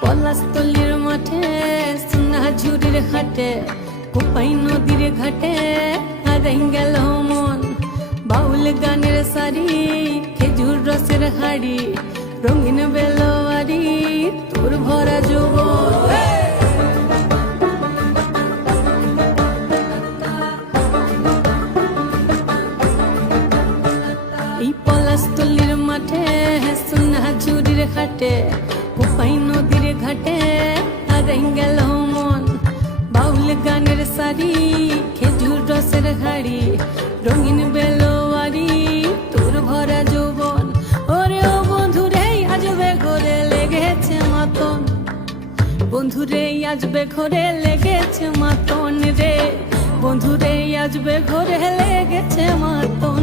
পলাশতলির মাঠে সোনা ঝুড়ির হাটে কোপাই নদীর ঘাটে হারাই গেল মন বাউল গানের সারি খেজুর রসের হাড়ি রঙিন বেলোয়ারি তোর ভরা যৌবন এই পলাশতলির মাঠে সোনা ঝুড়ির হাটে কোপাই নদীর ঘাটে হারাই গেল মন বাউল গানের সারি খেজুর রসের হাড়ি রঙিন বেলোয়ারি তোর ভরা যৌবন ওরে ও বন্ধুরে আজবে ঘরে লেগেছে মাতন বন্ধুরে আজবে ঘরে লেগেছে মাতন রে বন্ধুরে আজবে ঘরে লেগেছে মাতন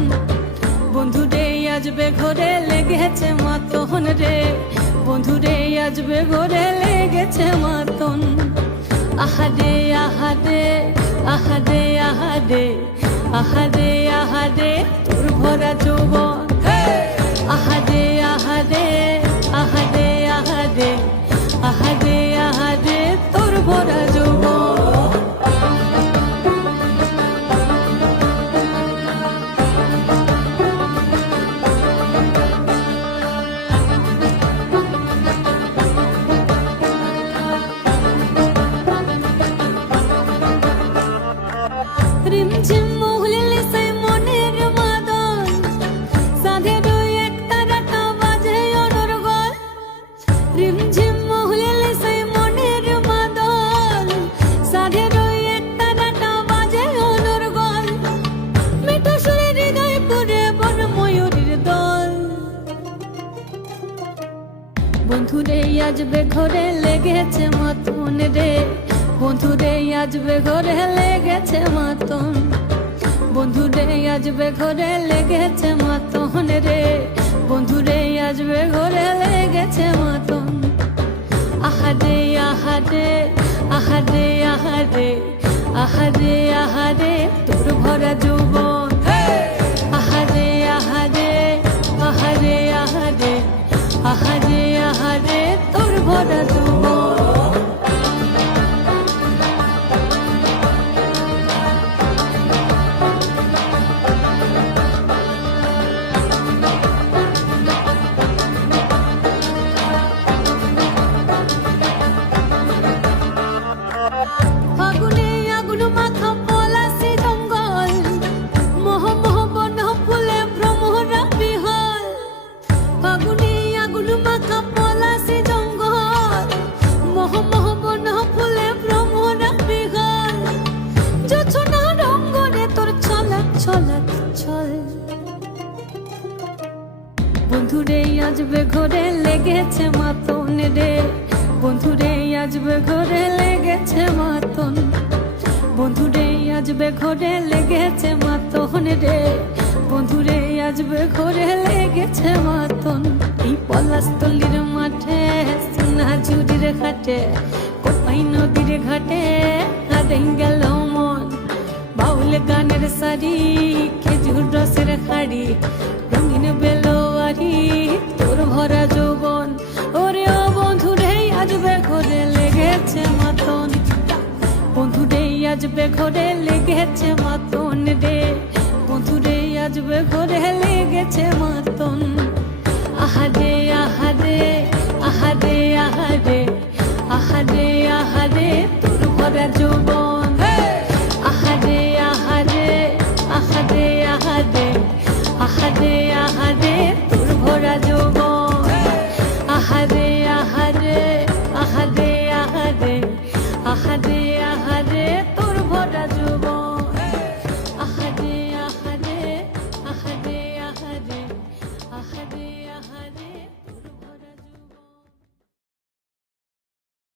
বন্ধুরে আজবে ঘরে লেগেছে মাতন রে বন্ধুরে আজবে ঘরে লেগেছে মাতন আহারে আহারে আহারে আহারে আহারে আহারে তোর ভরা যৌবন আহারে আহারে আহারে আহারে আহারে আহারে তোর ভরা যৌবন রিমঝিম মহুলিলে সে মনের মাদন সাধের এক তারাটা বাজে অনর্গল রিমঝিম মহুলিলে সে মনের মাদন সাধের এক তারাটা বাজে অনর্গল মিঠা সুরে হৃদয় পুরে বন ময়ূরীর দল বন্ধুরে আজবে ঘরে লেগেছে মাতন রে বন্ধুরে আজবে ঘরে লেগেছে মাতন বন্ধুরে আজবে ঘরে লেগেছে মাতন রে বন্ধুরে আজবে ঘরে লেগেছে মাতন আহারে আহারে আহারে আহারে আহারে আহারে তোর ভরা যৌবন আহারে আহারে আহারে আহারে আহারে আহারে তোর ভরা যৌবন ফাগুনে আগুন মাখা পলাশি জঙ্গল মোহ মোহ বন ফুলে ভ্রমরা বিহল ফাগুনে আগুন মাখা পলাশি জঙ্গল মোহ মোহ বন ফুলে ভ্রমরা বিহল জোছনা রঙ্গনে তোর ছলক ছলক ছল বন্ধুরে আজবে ঘরে লেগেছে মাতন রে বন্ধুরে আজবে ঘরে লেগেছে মাতন বন্ধুরে আজবে ঘরে লেগেছে মাতন রে বন্ধুরে আজবে ঘরে লেগেছে মাতন এই পলাশতলির মাঠে সোনা ঝুড়ির ঘাটে কোপাই নদীর ঘাটে হারাই গেল মন বাউল গানের সারি খেজুর রসের হাড়ি রঙিন বেলোয়ারি তোর ভরা যৌবন ওরে ও বন্ধুরে আজবে ঘরে লেগেছে মাতন বন্ধুরে আজবে ঘরে লেগেছে মাতন রে বন্ধুরে আজবে ঘরে লেগেছে মাতন আহারে আহারে আহারে আহারে